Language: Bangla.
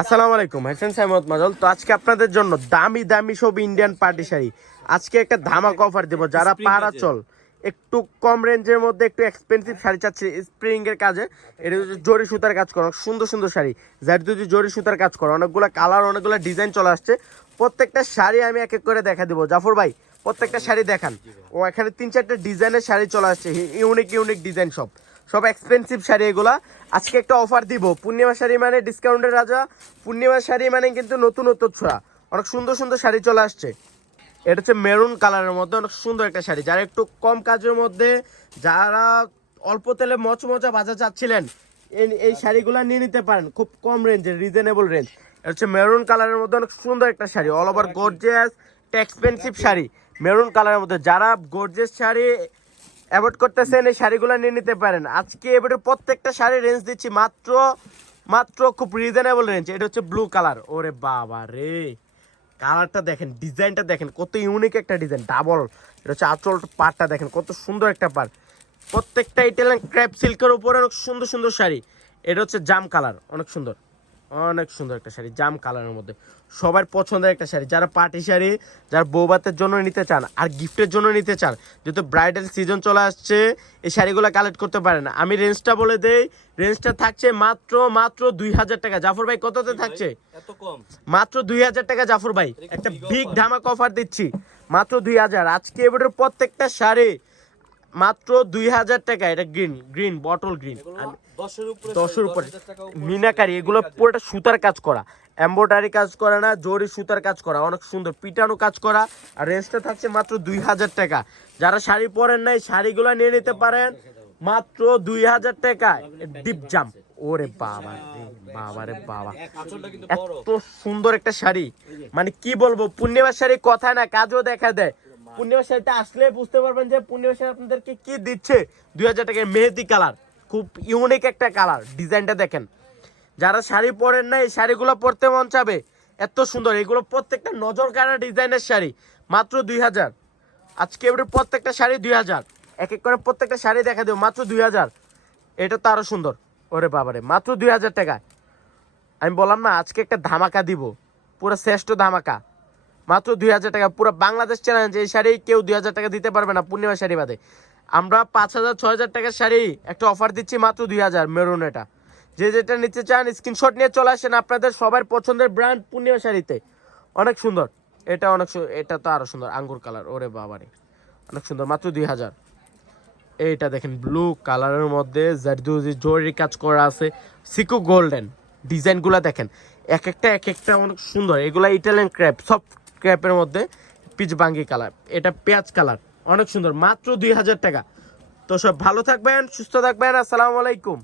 আসসালামু আলাইকুম হাসান সাইমত মাজল। তো আজকে আপনাদের জন্য দামি দামি সব ইন্ডিয়ান পার্টি শাড়ি। আজকে একটা ধামাক অফার দেব যারা পাহারা চল একটু কম রেঞ্জের মধ্যে একটু এক্সপেন্সিভ শাড়ি চাচ্ছে স্প্রিং এর কাজে। এটা হচ্ছে জরি সুতার কাজ করা সুন্দর সুন্দর শাড়ি। যার যদি জরি সুতার কাজ করা অনেকগুলো কালার অনেকগুলো ডিজাইন চলে আসছে। প্রত্যেকটা শাড়ি আমি এক এক করে দেখা দিব। জাফর ভাই প্রত্যেকটা শাড়ি দেখান। ও এখানে তিন চারটে ডিজাইনের শাড়ি চলে আসছে ইউনিক ইউনিক ডিজাইন সব। সব এক্সপেন্সিভ শাড়ি এগুলা। আজকে একটা অফার দিব। পূর্ণিমা শাড়ি মানে ডিসকাউন্টের রাজা। পূর্ণিমা শাড়ি মানে কিন্তু নতুন নতুন ছোঁয়া অনেক সুন্দর সুন্দর শাড়ি চলে আসছে। এটা হচ্ছে মেরুন কালারের মধ্যে অনেক সুন্দর একটা শাড়ি। যারা একটু কম কাজের মধ্যে, যারা অল্প তেলে মচমচা বাজা চাচ্ছিলেন, এই- এই শাড়িগুলো নিয়ে নিতে পারেন। খুব কম রেঞ্জের রিজনেবল রেঞ্জ এটা হচ্ছে মেরুন কালারের মধ্যে অনেক সুন্দর একটা sari. All over gorgeous expensive sari. Maroon কালারের মধ্যে। যারা গর্জিয়াস শাড়ি অ্যাভয়েড করতেছেন এই শাড়িগুলো নিয়ে নিতে পারেন। আজকে এবারে প্রত্যেকটা শাড়ি রেঞ্জ দিচ্ছি মাত্র মাত্র খুব রিজনেবল রেঞ্জ এটা হচ্ছে ব্লু কালার ওরে বাবা রে। কালারটা দেখেন ডিজাইনটা দেখেন, কত ইউনিক একটা ডিজাইন ডাবল এটা হচ্ছে আচল পাটটা দেখেন, কত সুন্দর একটা পার প্রত্যেকটা ইটালিয়ান ক্র্যাপ সিল্কের উপরে অনেক সুন্দর সুন্দর শাড়ি। এটা হচ্ছে জাম কালার অনেক সুন্দর। অনেক সুন্দর একটা শাড়ি জাম কালারের মধ্যে। সবার পছন্দের একটা শাড়ি। যারা পার্টি শাড়ি যারা বৌবাতের জন্য নিতে চান আর গিফটের জন্য নিতে চান যেহেতু ব্রাইডাল সিজন চলে আসছে এই শাড়িগুলো কালেক্ট করতে পারেন আমি রেঞ্জটা বলে দেই রেঞ্জটা থাকছে মাত্র মাত্র দুই হাজার টাকা। জাফর ভাই কততে থাকছে? এত কম। মাত্র দুই হাজার টাকা জাফর ভাই। একটা বিগ ধামাক অফার দিচ্ছি। মাত্র দুই হাজার। আজকে এবারের প্রত্যেকটা শাড়ি মাত্র দুই হাজার টাকা এটা গ্রিন গ্রিন বটল গ্রিন দশের উপরে মিনাকারি এগুলো পুরোটা সুতার কাজ করা। এম্ব্রয়ডারি কাজ করা না জরি সুতার কাজ করা অনেক সুন্দর। পিটানো কাজ করা। আর রেঞ্জটা থাকছে মাত্র দুই হাজার টাকা। যারা শাড়ি পরেন নাই শাড়িগুলো নিয়ে নিতে পারেন। মাত্র দুই হাজার টাকা। ডিপ জাম ওরে বাবা বাবা রে বাবা। এত সুন্দর একটা শাড়ি। মানে কি বলব পূর্ণিমার শাড়ি কথা না কাজও দেখা দেয়। পূর্ণিমার শাড়িটা আসলে বুঝতে পারবেন যে পূর্ণিমার শাড়ি আপনাদেরকে কি দিচ্ছে। দুই হাজার টাকায় মেহেদি কালার, খুব ইউনিক একটা কালার, ডিজাইনটা দেখেন। যারা শাড়ি পরেন না, এই শাড়িগুলো পরতে মন চাবে। এত সুন্দর, এগুলো প্রত্যেকটা নজর কাড়া ডিজাইনের শাড়ি, মাত্র দুই হাজার। আজকে এবারে প্রত্যেকটা শাড়ি দুই হাজার। এক এক করে প্রত্যেকটা শাড়ি দেখা দেবো, মাত্র দুই হাজার। এটা তো আরও সুন্দর। ওরে বাবারে, মাত্র দুই হাজার টাকায়। আমি বললাম না, আজকে একটা ধামাকা দিব। পুরো শ্রেষ্ঠ ধামাকা। মাত্র দুই হাজার টাকা। পুরো বাংলাদেশ চ্যালেঞ্জ এই শাড়ি কেউ দুই হাজার টাকা দিতে পারবে না পূর্ণিমা শাড়ি বাদে। আমরা পাঁচ হাজার, ছয় হাজার টাকার শাড়ি একটা অফার দিচ্ছি মাত্র দুই হাজার মেরুন এটা। যে যেটা নিতে চান স্ক্রিনশট নিয়ে চলে আসেন আপনাদের সবার পছন্দের ব্র্যান্ড পূর্ণিমা শাড়িতে। অনেক সুন্দর। এটা অনেক এটা তো আরও সুন্দর। আঙ্গুর কালার ওরে বাবারে। অনেক সুন্দর। মাত্র দুই হাজার। এইটা দেখেন ব্লু কালারের মধ্যে জারদুজি জরি কাজ করা আছে। সিকু গোল্ডেন ডিজাইনগুলো দেখেন, এক একটা এক একটা অনেক সুন্দর। এগুলা ইটালিয়ান ক্র্যাপ সব ক্র্যাপের মধ্যে পিচ বাঙ্গি কালার। এটা পেঁয়াজ কালার। অনেক সুন্দর। মাত্র দুই হাজার টাকা। তো সব ভালো থাকবেন, সুস্থ থাকবেন। আসসালামু আলাইকুম।